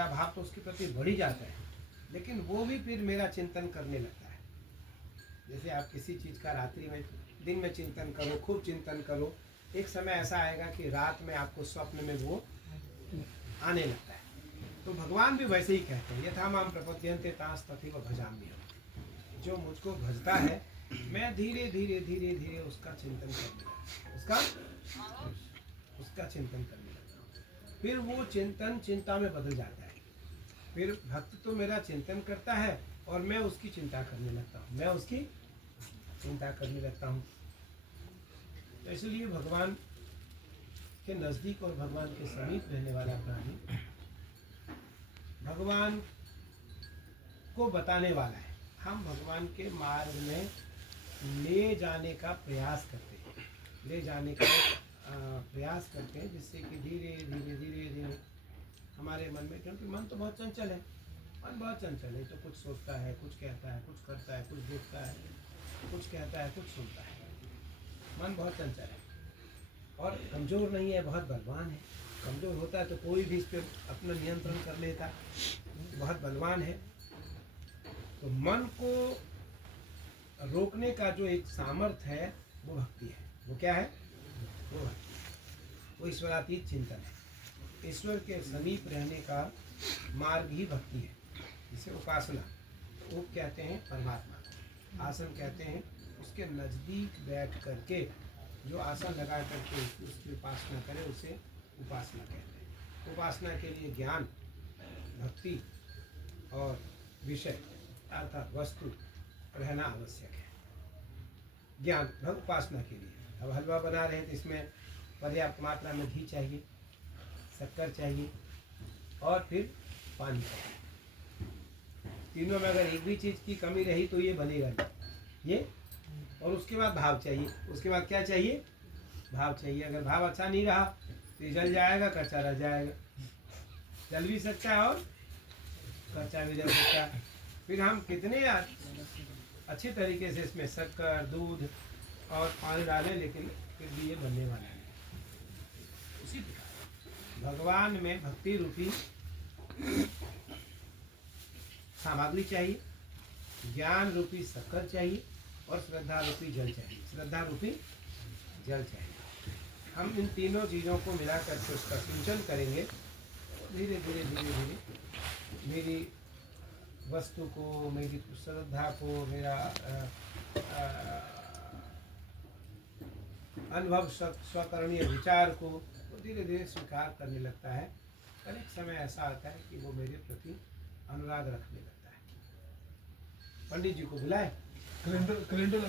मेरा भाव तो उसके प्रति बढ़ ही जाता है, लेकिन वो भी फिर मेरा चिंतन करने लगता है। जैसे आप किसी चीज़ का रात्रि में, दिन में चिंतन करो, खूब चिंतन करो, एक समय ऐसा आएगा कि रात में आपको स्वप्न में वो आने लगता है। तो भगवान भी वैसे ही कहते हैं, यथा माम प्रपद्यन्ते तांस तथैव भजाम्यहम्। जो मुझको भजता है, मैं धीरे धीरे धीरे धीरे उसका चिंतन करने लगता हूँ, उसका चिंतन करने लगता हूँ। फिर वो चिंतन चिंता में बदल जाता है। फिर भक्त तो मेरा चिंतन करता है और मैं उसकी चिंता करने लगता हूँ, मैं उसकी चिंता करने लगता हूँ। तो इसलिए भगवान के नज़दीक और भगवान के समीप रहने वाला प्राणी भगवान को बताने वाला है। हम भगवान के मार्ग में ले जाने का प्रयास करते हैं, ले जाने का प्रयास करते हैं, जिससे कि धीरे धीरे धीरे धीरे हमारे मन में, क्योंकि मन तो बहुत चंचल है, मन बहुत चंचल है, तो कुछ सोचता है, कुछ कहता है, कुछ करता है, कुछ देखता है, कुछ कहता है, कुछ सुनता है। मन बहुत चंचल है और कमज़ोर नहीं है, बहुत बलवान है। कमज़ोर होता है तो कोई भी इस पर अपना नियंत्रण कर लेता, बहुत बलवान है। तो मन को रोकने का जो एक सामर्थ्य है वो भक्ति है। वो क्या है? वो भक्ति, वो ईश्वरातीत चिंतन है। ईश्वर के समीप रहने का मार्ग ही भक्ति है। इसे उपासना, वो कहते हैं परमात्मा, आसन कहते हैं। उसके नज़दीक बैठ करके जो आसन लगा करके उसकी उपासना करे उसे उपासना कहते हैं। उपासना के लिए ज्ञान, भक्ति और विषय अर्थात वस्तु रहना आवश्यक है। ज्ञान उपासना के लिए, अब हलवा बना रहे हैं तो इसमें पर्याप्त मात्रा में घी चाहिए, शक्कर चाहिए और फिर पानी चाहिए। तीनों में अगर एक भी चीज़ की कमी रही तो ये बनेगा नहीं। ये और उसके बाद भाव चाहिए। उसके बाद क्या चाहिए? भाव चाहिए। अगर भाव अच्छा नहीं रहा तो ये जल जाएगा, कच्चा रह जाएगा। जल भी सकता है और कच्चा भी रह सकता है। फिर हम कितने अच्छे तरीके से इसमें शक्कर, दूध और पानी डालें, लेकिन फिर भी ये बनने वाला है। उसी प्रकार भगवान में भक्ति रूपी सामग्री चाहिए, ज्ञान रूपी शक्कर चाहिए और श्रद्धा रूपी जल चाहिए। श्रद्धा रूपी जल चाहिए। हम इन तीनों चीज़ों को मिला करके उसका सिंचन करेंगे। धीरे धीरे धीरे धीरे मेरी वस्तु को, मेरी श्रद्धा को, मेरा अनुभव स्वकरणीय विचार को वो धीरे धीरे स्वीकार करने लगता है। और एक समय ऐसा आता है कि वो मेरे प्रति अनुराग रखने लगता है। पंडित जी को बुलाए, कैलेंडर